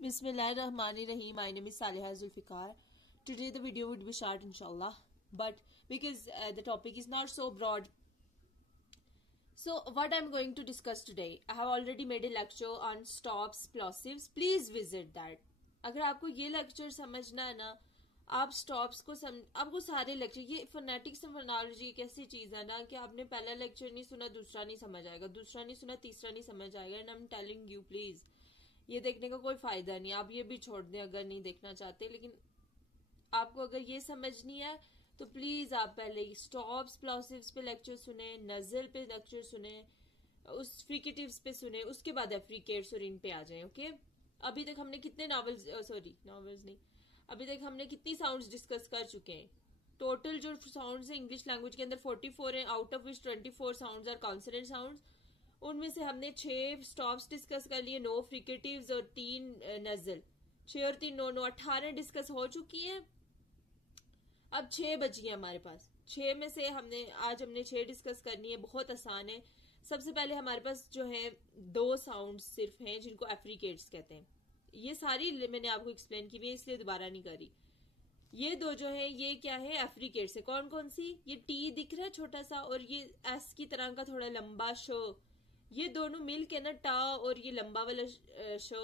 Bismillahirrahmanirrahim. My name is Saliha Zulfikar. Today the video would be short inshallah, but because the topic is not so broad. So what I'm going to discuss today, I have already made a lecture on stops, plosives. Please visit that. अगर आपको ये lecture समझना है ना, आप stops को आपको सारे लेक्चर, ये फोनेटिक्स एंड फोनोलॉजी एक ऐसी चीज है ना कि आपने पहला लेक्चर नहीं सुना दूसरा नहीं समझ आएगा, दूसरा नहीं सुना तीसरा नहीं समझ आएगा. And I am telling you please, ये देखने का कोई फायदा नहीं. आप ये भी छोड़ दें अगर नहीं देखना चाहते, लेकिन आपको अगर ये समझनी है तो प्लीज आप पहले स्टॉप्स प्लॉसिव्स पे लेक्चर सुने, नजल पे लेक्चर सुने, उस फ्रिकेटिव्स पे सुने, उसके बाद फ्रिकेट्स और इन पे आ जाएं. ओके, अभी तक हमने कितने नॉवेल्स नहीं, अभी तक हमने कितनी साउंड्स डिस्कस कर चुके हैं. टोटल जो साउंड्स है इंग्लिश लैंग्वेज के अंदर 44 हैं, out of which 24 sounds are consonant sounds. उनमें से हमने 6 स्टॉप्स डिस्कस कर लिए, 9 फ्रिकेटिव्स और 3 नजल. 6 और 3 9 18 डिस्कस हो चुकी हैं. अब 6 बची है हमारे पास. 6 में से हमने 6 डिस्कस करनी है. बहुत आसान है. सबसे पहले हमारे पास जो है 2 साउंड सिर्फ हैं जिनको एफ्रिकेट्स कहते हैं. ये सारी मैंने आपको एक्सप्लेन की हुई है इसलिए दोबारा नहीं करी. ये 2 जो है ये क्या है, एफ्रिकेट्स है. कौन कौन सी, ये टी दिख रहा है छोटा सा और ये एस की तरह का थोड़ा लंबा शो. ये दोनों मिल के ना टा और ये लंबा वाला शो,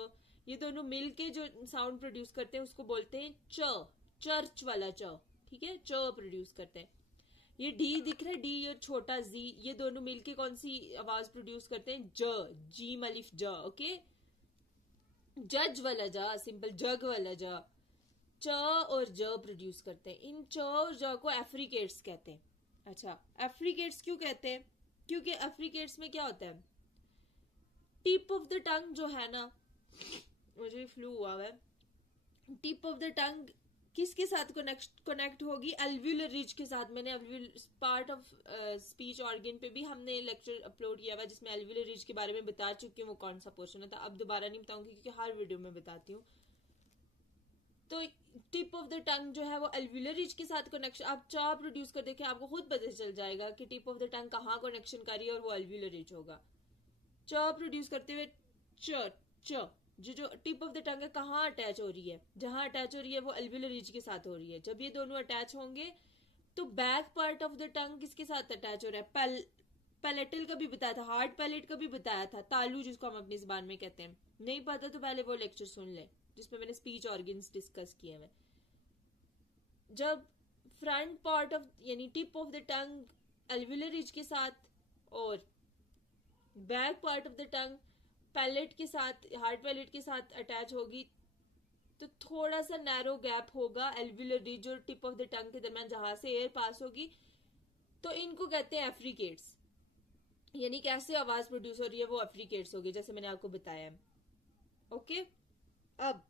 ये दोनों मिल के जो साउंड प्रोड्यूस करते हैं उसको बोलते हैं च, चर्च वाला च. ठीक है, च प्रोड्यूस करते हैं. ये डी दिख रहा है, डी और छोटा जी, ये दोनों मिलके कौन सी आवाज प्रोड्यूस करते हैं, ज, जी मलिफ ज. ओके, जज वाला जा, सिंपल जग वाला जा. च और ज प्रोड्यूस करते हैं. इन च और ज को एफ्रिकेट्स कहते हैं. अच्छा, एफ्रिकेट्स क्यों कहते हैं? क्योंकि एफ्रिकेट्स में क्या होता है, टिप ऑफ द टंग जो है ना, मुझे फ्लू हुआ है, टिप ऑफ द टंग किसके साथ कनेक्ट होगी, एल्व्यूलर रिज के साथ. मैंने पार्ट ऑफ स्पीच ऑर्गन पे भी हमने लेक्चर अपलोड किया हुआ जिसमें एल्व्यूलर रिज के बारे में बता चुकी हूँ वो कौन सा पोर्शन होता है. अब दोबारा नहीं बताऊंगी क्योंकि हर वीडियो में बताती हूँ. तो टिप ऑफ द टंग जो है वो एल्व्यूलर रिज के साथ कनेक्शन, आप चा प्रोड्यूस कर देखें आपको खुद पता चल जाएगा कि टिप ऑफ द टंग कहाँ कनेक्शन कर रही है और वो एल्व्यूलर रिज होगा. च प्रोड्यूस करते हुए च च, जो टिप ऑफ द टंग है कहाँ अटैच हो रही है, जहां अटैच हो रही है वो एल्व्यूलर रिज के साथ हो रही है. जब ये दोनों अटैच होंगे तो बैक पार्ट ऑफ द टंग किसके साथ अटैच हो रहा है, पैलेटल का भी बताया था, हार्ड पैलेट का भी बताया था, तालू जिसको हम अपनी जुबान में कहते हैं. नहीं पता तो पहले वो लेक्चर सुन ले जिसमें मैंने स्पीच ऑर्गन्स डिस्कस किए हैं. जब फ्रंट पार्ट ऑफ यानी tip of the tongue alveolar ridge के साथ और back part of the tongue palate के साथ, हार्ड पैलेट के साथ अटैच होगी तो थोड़ा सा नैरो गैप होगा एल्व्यूलर रिज और टिप ऑफ द टंग के दरमियान जहां से एयर पास होगी. तो इनको कहते हैं एफ्रिकेट्स. यानी कैसे आवाज प्रोड्यूस हो रही है वो एफ्रिकेट्स होगी जैसे मैंने आपको बताया. ओके, अब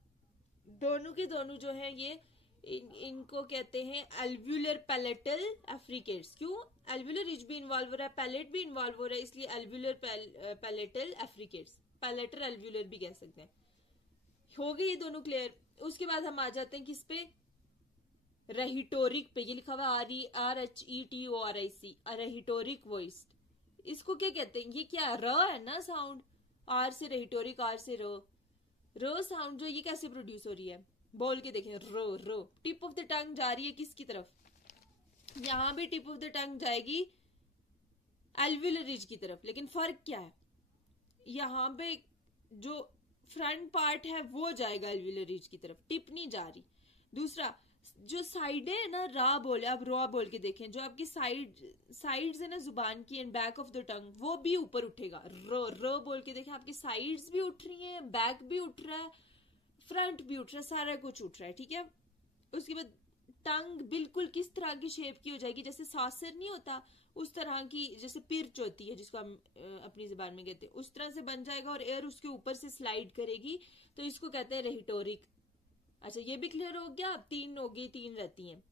दोनों के दोनों जो है ये इनको कहते हैं एल्व्यूलर पैलेटल एफ्रिकेट्स. क्यों, एल्व्यूलर रिज भी इन्वॉल्व हो रहा है, पैलेट भी इन्वॉल्व हो रहा है, इसलिए alveolar palatal affricates, pay later alveolar भी कह सकते हैं. हो गई ये दोनों क्लियर. उसके बाद हम आ जाते हैं किस पे, रेहिटोरिक पे. ये लिखा हुआ RHETORIC, रेहिटोरिक वॉइस. इसको क्या कहते हैं, ये क्या र है ना साउंड, आर से रेहिटोरिक, आर से रो साउंड जो ये कैसे प्रोड्यूस हो रही है, बोल के देखें, रो. टिप ऑफ द टंग जा रही है किसकी तरफ, यहां भी टिप ऑफ द टंग जाएगी एल्व्यूलर रिज की तरफ. लेकिन फर्क क्या है, यहां पे जो फ्रंट पार्ट है वो जाएगा एल्व्यूलर रिज की तरफ, टिप नहीं जा रही. दूसरा जो साइड है ना, रा बोले, अब रा बोल के देखें, जो आपकी साइड्स है ना जुबान की एंड बैक ऑफ द टंग वो भी ऊपर उठेगा. रो बोल के देखें, आपकी साइड्स भी उठ रही हैं, बैक भी उठ रहा है, फ्रंट भी उठ रहा है, सारा कुछ उठ रहा है. ठीक है. उसके बाद टंग बिल्कुल किस तरह की शेप की हो जाएगी, जैसे सासर नहीं होता उस तरह की, जैसे पिर्च होती है जिसको हम अपनी जुबान में कहते हैं, उस तरह से बन जाएगा और एयर उसके ऊपर से स्लाइड करेगी. तो इसको कहते हैं रेहिटोरिक. अच्छा, ये भी क्लियर हो गया. अब 3 हो गई, 3 रहती हैं.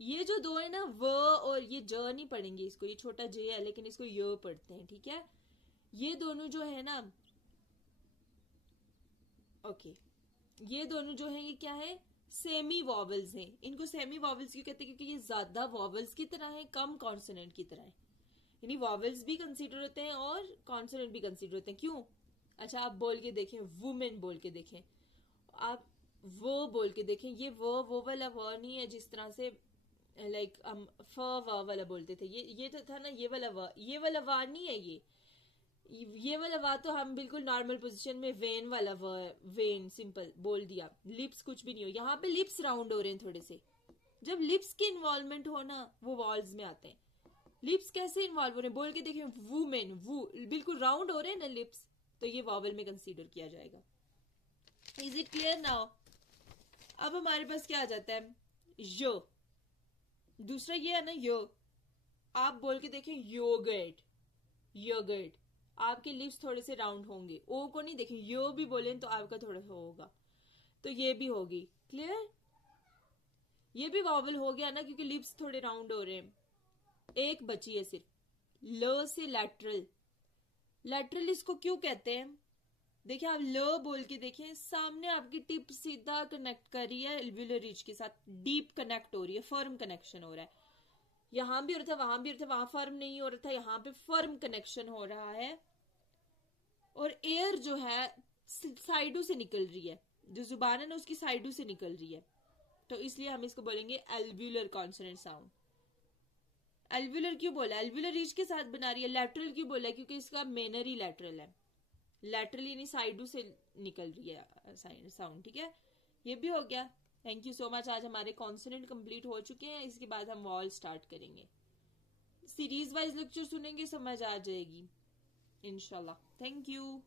ये जो 2 है ना व और ये ज नहीं पढ़ेंगे इसको, ये छोटा जे है लेकिन इसको य पढ़ते हैं. ठीक है, ये दोनों जो है ना, ओके, ये दोनों जो है ये क्या है, सेमी वॉवल्स हैं. इनको सेमी वॉवल्स क्यों कहते हैं, क्योंकि ये ज्यादा वॉवल्स की तरह है, कम कॉन्सोनेंट की तरह है. यानी वॉवल्स भी कंसीडर होते हैं और कॉन्सोनेंट भी कंसीडर होते हैं. क्यों, अच्छा आप बोल के देखें, वुमेन बोल के देखें, आप वो बोल के देखें, ये वो वाला वो नहीं है जिस तरह से लाइक हम फ वाला बोलते थे, ये तो था ना ये वाला वा नहीं है। ये वाला वा तो हम बिल्कुल नॉर्मल पोजीशन में वेन वाला व, वेन सिंपल बोल दिया, लिप्स कुछ भी नहीं हो। यहाँ पे लिप्स राउंड हो रहे हैं थोड़े से। जब लिप्स की इन्वॉल्वमेंट हो ना, वो वॉल्स में आते हैं। लिप्स कैसे इन्वॉल्व हो रहे हैं बोल के देखिए, वूमेन वू बिल्कुल राउंड हो रहे हैं ना लिप्स, तो ये वॉवल में कंसीडर किया जाएगा। Is it clear now? अब हमारे पास क्या आ जाता है, यो। दूसरा ये है ना यो, आप बोल के देखें योगर्ट, योगर्ट। आपके लिप्स थोड़े से राउंड होंगे, ओ को नहीं देखें, यो भी बोले तो आपका थोड़ा सा होगा, तो ये भी होगी। क्लियर? ये भी वॉवल हो गया ना, क्योंकि लिप्स थोड़े राउंड हो रहे हैं। एक बची है सिर्फ, ल से लैटरल। लैटरल इसको क्यों कहते हैं? देखिए आप ल बोल के देखें, सामने आपकी टिप सीधा कनेक्ट कर रही है एल्व्यूलर रीच के साथ, डीप कनेक्ट हो रही है, फर्म कनेक्शन हो रहा है। यहां भी हो रहा था, वहां भी हो रहा था, वहां फर्म नहीं हो रहा था, यहाँ पे फर्म कनेक्शन हो रहा है। और एयर जो है साइडों से निकल रही है, जो जुबान है ना उसकी साइडों से निकल रही है, तो इसलिए हम इसको बोलेंगे एल्व्यूलर कॉन्सोनेंट साउंड। एल्व्यूलर क्यों बोला? एल्व्यूलर रीच के साथ बना रही है। लैटरल क्यों बोला? क्योंकि इसका मेनर ही लैटरल है, लैटरल यानी साइडों से निकल रही है साउंड। ठीक है, ये भी हो गया। Thank you so much. आज हमारे कॉन्सोनेंट कंप्लीट हो चुके हैं, इसके बाद हम वॉल स्टार्ट करेंगे। सीरीज वाइज लेक्चर सुनेंगे, समझ आ जाएगी इंशाल्लाह। Thank you.